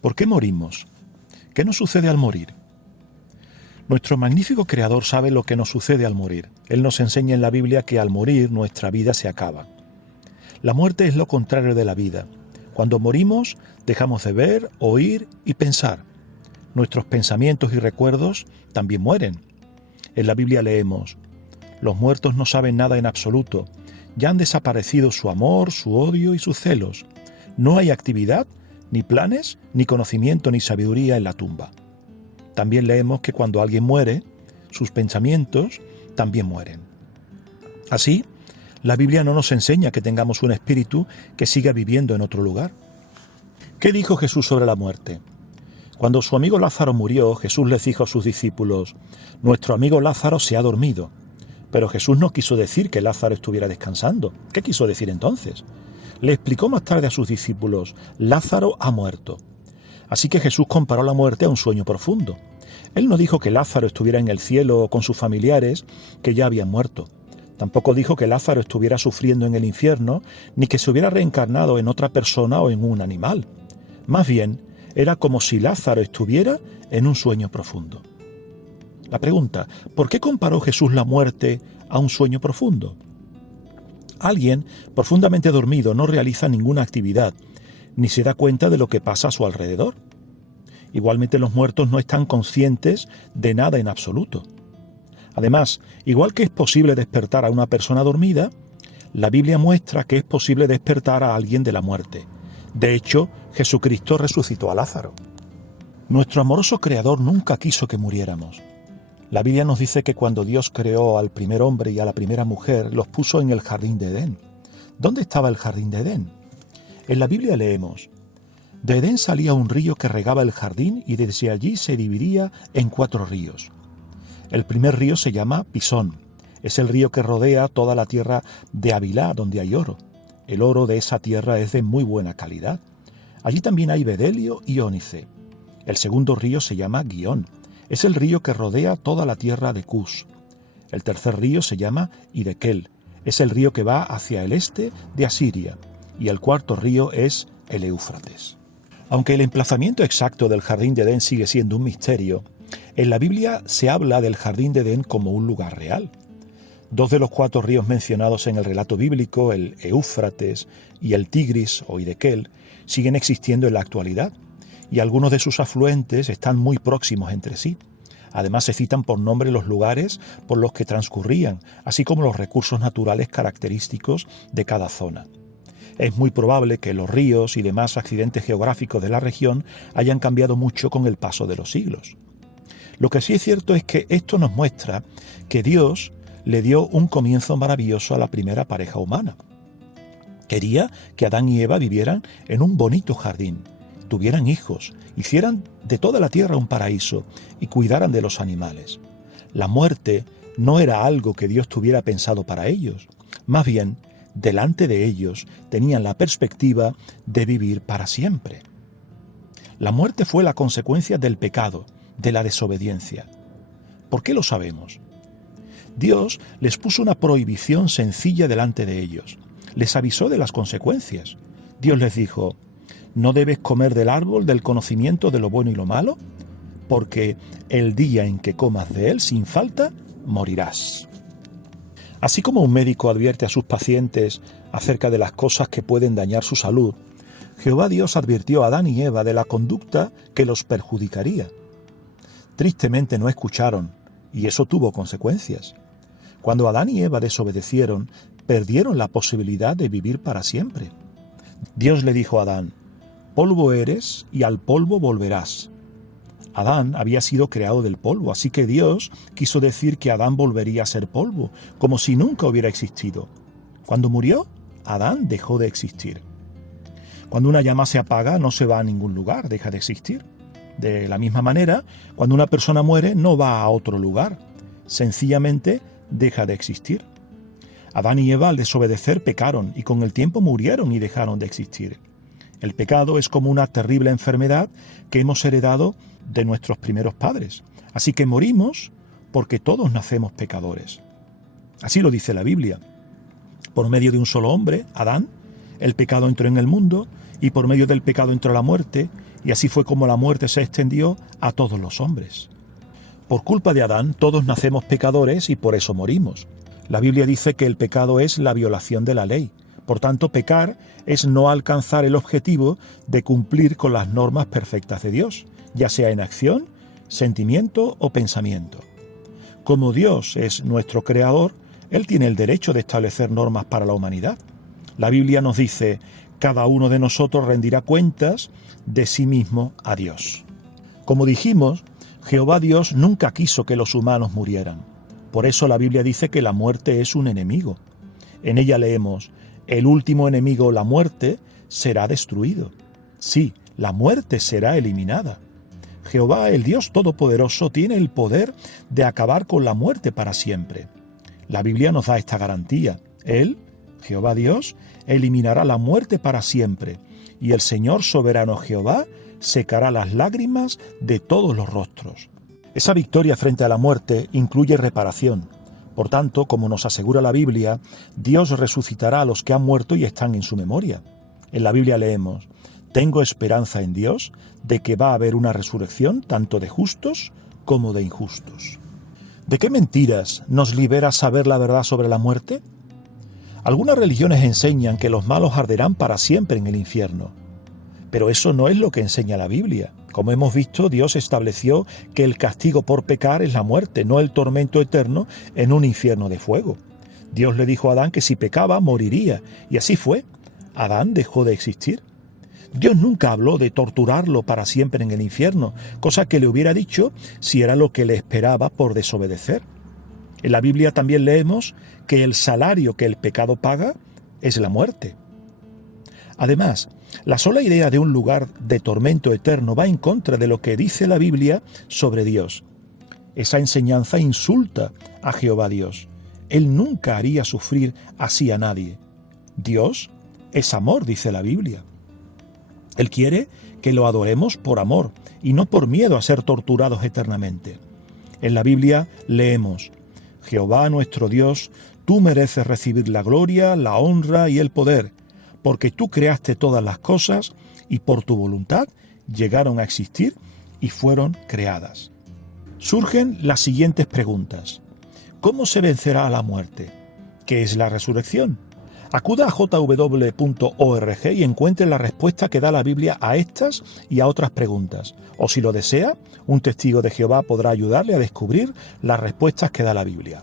¿Por qué morimos? ¿Qué nos sucede al morir? Nuestro magnífico Creador sabe lo que nos sucede al morir. Él nos enseña en la Biblia que al morir nuestra vida se acaba. La muerte es lo contrario de la vida. Cuando morimos, dejamos de ver, oír y pensar. Nuestros pensamientos y recuerdos también mueren. En la Biblia leemos: los muertos no saben nada en absoluto. Ya han desaparecido su amor, su odio y sus celos. No hay actividad, ni planes, ni conocimiento, ni sabiduría en la tumba. También leemos que cuando alguien muere, sus pensamientos también mueren. Así, la Biblia no nos enseña que tengamos un espíritu que siga viviendo en otro lugar. ¿Qué dijo Jesús sobre la muerte? Cuando su amigo Lázaro murió, Jesús les dijo a sus discípulos: nuestro amigo Lázaro se ha dormido. Pero Jesús no quiso decir que Lázaro estuviera descansando. ¿Qué quiso decir entonces? Le explicó más tarde a sus discípulos: Lázaro ha muerto. Así que Jesús comparó la muerte a un sueño profundo. Él no dijo que Lázaro estuviera en el cielo con sus familiares que ya habían muerto. Tampoco dijo que Lázaro estuviera sufriendo en el infierno, ni que se hubiera reencarnado en otra persona o en un animal. Más bien, era como si Lázaro estuviera en un sueño profundo. La pregunta: ¿por qué comparó Jesús la muerte a un sueño profundo? Alguien profundamente dormido no realiza ninguna actividad, ni se da cuenta de lo que pasa a su alrededor. Igualmente, los muertos no están conscientes de nada en absoluto. Además, igual que es posible despertar a una persona dormida, la Biblia muestra que es posible despertar a alguien de la muerte. De hecho, Jesucristo resucitó a Lázaro. Nuestro amoroso Creador nunca quiso que muriéramos. La Biblia nos dice que cuando Dios creó al primer hombre y a la primera mujer, los puso en el jardín de Edén. ¿Dónde estaba el jardín de Edén? En la Biblia leemos: de Edén salía un río que regaba el jardín y desde allí se dividía en 4 ríos. El primer río se llama Pisón. Es el río que rodea toda la tierra de Havilá, donde hay oro. El oro de esa tierra es de muy buena calidad. Allí también hay bedelio y ónice. El segundo río se llama Guión. Es el río que rodea toda la tierra de Cus. El tercer río se llama Hidekel. Es el río que va hacia el este de Asiria. Y el cuarto río es el Éufrates. Aunque el emplazamiento exacto del jardín de Edén sigue siendo un misterio, en la Biblia se habla del jardín de Edén como un lugar real. 2 de los 4 ríos mencionados en el relato bíblico, el Éufrates y el Tigris o Hidekel, siguen existiendo en la actualidad, y algunos de sus afluentes están muy próximos entre sí. Además, se citan por nombre los lugares por los que transcurrían, así como los recursos naturales característicos de cada zona. Es muy probable que los ríos y demás accidentes geográficos de la región hayan cambiado mucho con el paso de los siglos. Lo que sí es cierto es que esto nos muestra que Dios le dio un comienzo maravilloso a la primera pareja humana. Quería que Adán y Eva vivieran en un bonito jardín, tuvieran hijos, hicieran de toda la tierra un paraíso y cuidaran de los animales. La muerte no era algo que Dios tuviera pensado para ellos. Más bien, delante de ellos tenían la perspectiva de vivir para siempre. La muerte fue la consecuencia del pecado, de la desobediencia. ¿Por qué lo sabemos? Dios les puso una prohibición sencilla delante de ellos. Les avisó de las consecuencias. Dios les dijo: no debes comer del árbol del conocimiento de lo bueno y lo malo, porque el día en que comas de él sin falta, morirás. Así como un médico advierte a sus pacientes acerca de las cosas que pueden dañar su salud, Jehová Dios advirtió a Adán y Eva de la conducta que los perjudicaría. Tristemente no escucharon, y eso tuvo consecuencias. Cuando Adán y Eva desobedecieron, perdieron la posibilidad de vivir para siempre. Dios le dijo a Adán: polvo eres y al polvo volverás. Adán había sido creado del polvo, así que Dios quiso decir que Adán volvería a ser polvo, como si nunca hubiera existido. Cuando murió, Adán dejó de existir. Cuando una llama se apaga, no se va a ningún lugar, deja de existir. De la misma manera, cuando una persona muere, no va a otro lugar, sencillamente deja de existir. Adán y Eva, al desobedecer, pecaron y con el tiempo murieron y dejaron de existir. El pecado es como una terrible enfermedad que hemos heredado de nuestros primeros padres. Así que morimos porque todos nacemos pecadores. Así lo dice la Biblia. Por medio de un solo hombre, Adán, el pecado entró en el mundo, y por medio del pecado entró la muerte, y así fue como la muerte se extendió a todos los hombres. Por culpa de Adán, todos nacemos pecadores y por eso morimos. La Biblia dice que el pecado es la violación de la ley. Por tanto, pecar es no alcanzar el objetivo de cumplir con las normas perfectas de Dios, ya sea en acción, sentimiento o pensamiento. Como Dios es nuestro creador, Él tiene el derecho de establecer normas para la humanidad. La Biblia nos dice: cada uno de nosotros rendirá cuentas de sí mismo a Dios. Como dijimos, Jehová Dios nunca quiso que los humanos murieran. Por eso la Biblia dice que la muerte es un enemigo. En ella leemos: el último enemigo, la muerte, será destruido. Sí, la muerte será eliminada. Jehová, el Dios Todopoderoso, tiene el poder de acabar con la muerte para siempre. La Biblia nos da esta garantía. Él, Jehová Dios, eliminará la muerte para siempre, y el Señor soberano Jehová secará las lágrimas de todos los rostros. Esa victoria frente a la muerte incluye reparación. Por tanto, como nos asegura la Biblia, Dios resucitará a los que han muerto y están en su memoria. En la Biblia leemos: tengo esperanza en Dios de que va a haber una resurrección tanto de justos como de injustos. ¿De qué mentiras nos libera saber la verdad sobre la muerte? Algunas religiones enseñan que los malos arderán para siempre en el infierno. Pero eso no es lo que enseña la Biblia. Como hemos visto, Dios estableció que el castigo por pecar es la muerte, no el tormento eterno en un infierno de fuego. Dios le dijo a Adán que si pecaba, moriría, y así fue. Adán dejó de existir. Dios nunca habló de torturarlo para siempre en el infierno, cosa que le hubiera dicho si era lo que le esperaba por desobedecer. En la Biblia también leemos que el salario que el pecado paga es la muerte. Además, la sola idea de un lugar de tormento eterno va en contra de lo que dice la Biblia sobre Dios. Esa enseñanza insulta a Jehová Dios. Él nunca haría sufrir así a nadie. Dios es amor, dice la Biblia. Él quiere que lo adoremos por amor y no por miedo a ser torturados eternamente. En la Biblia leemos: Jehová nuestro Dios, tú mereces recibir la gloria, la honra y el poder, porque tú creaste todas las cosas y por tu voluntad llegaron a existir y fueron creadas. Surgen las siguientes preguntas. ¿Cómo se vencerá a la muerte? ¿Qué es la resurrección? Acuda a jw.org y encuentre la respuesta que da la Biblia a estas y a otras preguntas. O si lo desea, un testigo de Jehová podrá ayudarle a descubrir las respuestas que da la Biblia.